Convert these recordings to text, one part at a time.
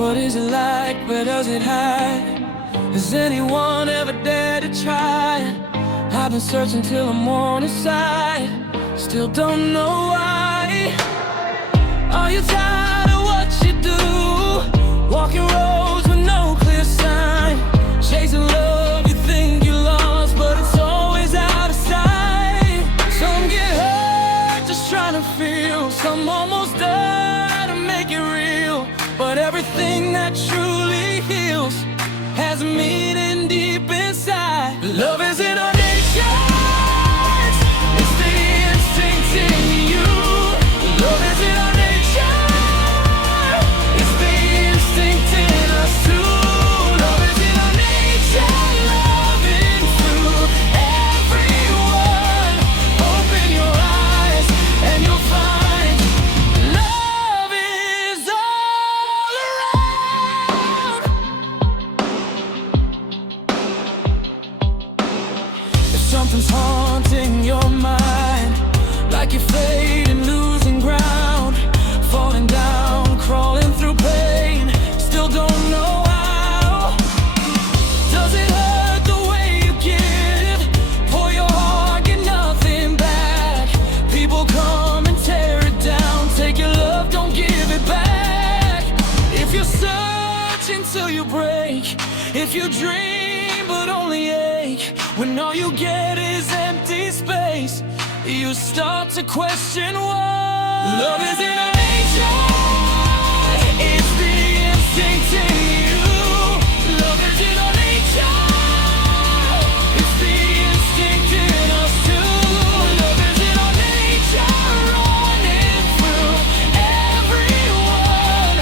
What is it like? Where does it hide? Has anyone ever dared to try it? I've been searching till the morning side, still don't know why. Are you tired of what you do? Walking roads with no clear sign, chasing love you think you lost, but it's always out of sight. Some get hurt just trying to feel, some almost die to make it real. But everything that truly heals has a meaning deep inside. Love is in our nature, it's the instinct in you. Love is in our nature, it's the instinct in us too. Love is in our nature, loving through everyone. Open your eyes and you'll find love is all around. If something's haunting your mind, like you're fading, losing ground, falling down, crawling through pain, still don't know how. Does it hurt the way you give? Pour your heart, get nothing back. People come and tear it down, take your love, don't give it back. If you're searching till you break, if you dream but only ache, when all you get is empty space, you start to question why. Love is in our nature, it's the instinct in you. Love is in our nature, it's the instinct in us too. Love is in our nature, running through everyone.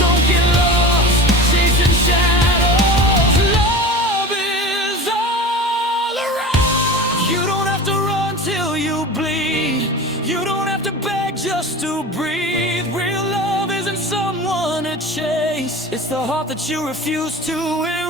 Don't get lost, chasing shadows. Love is all around. You don't have to run till you bleed, you don't have to beg just to breathe. Real love isn't someone to chase, it's the heart that you refuse to erase.